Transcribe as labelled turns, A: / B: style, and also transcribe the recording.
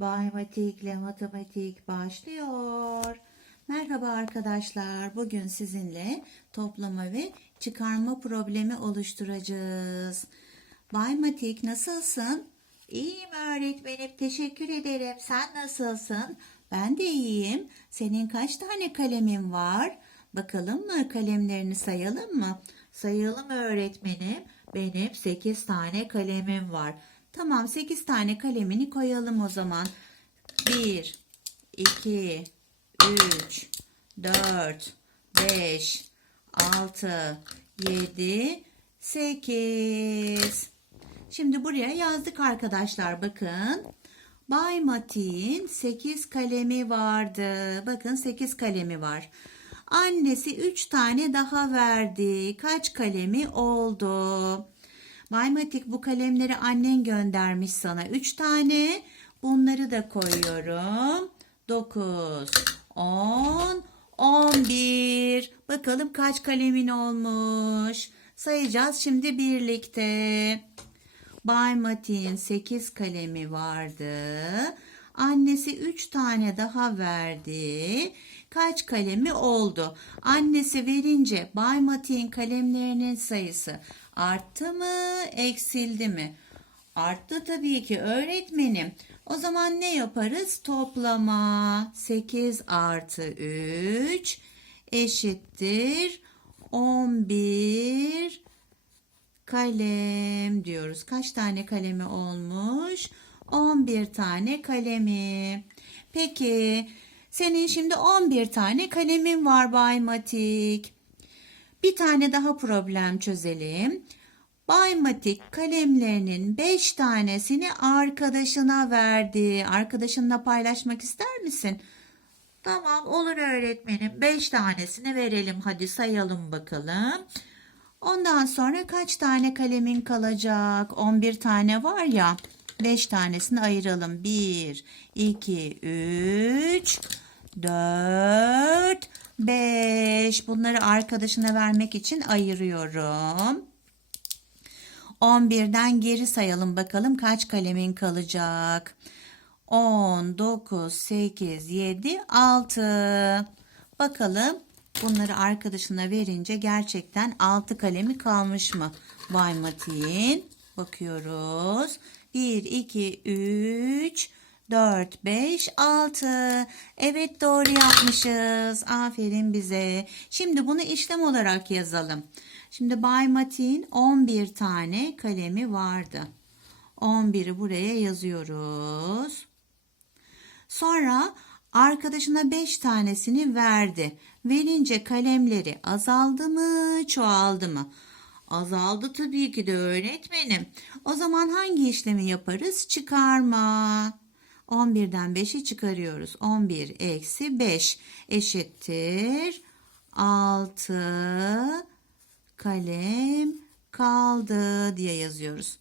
A: Bay Matik'le matematik başlıyor. Merhaba arkadaşlar. Bugün sizinle toplama ve çıkarma problemi oluşturacağız. Bay Matik nasılsın? İyiyim öğretmenim. Teşekkür ederim. Sen nasılsın? Ben de iyiyim. Senin kaç tane kalemin var? Bakalım mı kalemlerini sayalım mı? Sayalım öğretmenim. Benim 8 tane kalemim var. Tamam 8 tane kalemini koyalım o zaman. 1, 2, 3, 4, 5, 6, 7, 8. Şimdi buraya yazdık arkadaşlar bakın. Bay Matik'in 8 kalemi vardı. Bakın 8 kalemi var. Annesi 3 tane daha verdi. Kaç kalemi oldu? Bay Matik bu kalemleri annen göndermiş sana. 3 tane. Bunları da koyuyorum. 9, 10, 11. Bakalım kaç kalemin olmuş. Sayacağız şimdi birlikte. Bay Matik'in 8 kalemi vardı. Annesi 3 tane daha verdi. Kaç kalemi oldu? Annesi verince Bay Matik'in kalemlerinin sayısı arttı mı, eksildi mi? Arttı tabii ki öğretmenim. O zaman ne yaparız? Toplama 8 artı 3 eşittir 11 kalem diyoruz. Kaç tane kalemi olmuş? 11 tane kalemi. Peki senin şimdi 11 tane kalemin var Bay Matik. Bir tane daha problem çözelim. Bay Matik kalemlerinin 5 tanesini arkadaşına verdi. Arkadaşınla paylaşmak ister misin? Tamam olur öğretmenim. 5 tanesini verelim. Hadi sayalım bakalım. Ondan sonra kaç tane kalemin kalacak? 11 tane var ya. 5 tanesini ayıralım. 1, 2, 3, 4, 5. Bunları arkadaşına vermek için ayırıyorum. 11'den geri sayalım bakalım kaç kalemin kalacak. 10, 9, 8, 7, 6. Bakalım bunları arkadaşına verince gerçekten 6 kalemi kalmış mı? Bay Matik'in. Bakıyoruz. 1, 2, 3, 4, 5, 6. Evet doğru yapmışız. Aferin bize. Şimdi bunu işlem olarak yazalım. Şimdi Bay Matik'in 11 tane kalemi vardı. 11'i buraya yazıyoruz. Sonra arkadaşına 5 tanesini verdi. Verince kalemleri azaldı mı, çoğaldı mı? Azaldı tabii ki de öğretmenim. O zaman hangi işlemi yaparız? Çıkarma. 11'den 5'i çıkarıyoruz. 11 eksi 5 eşittir 6 kalem kaldı diye yazıyoruz.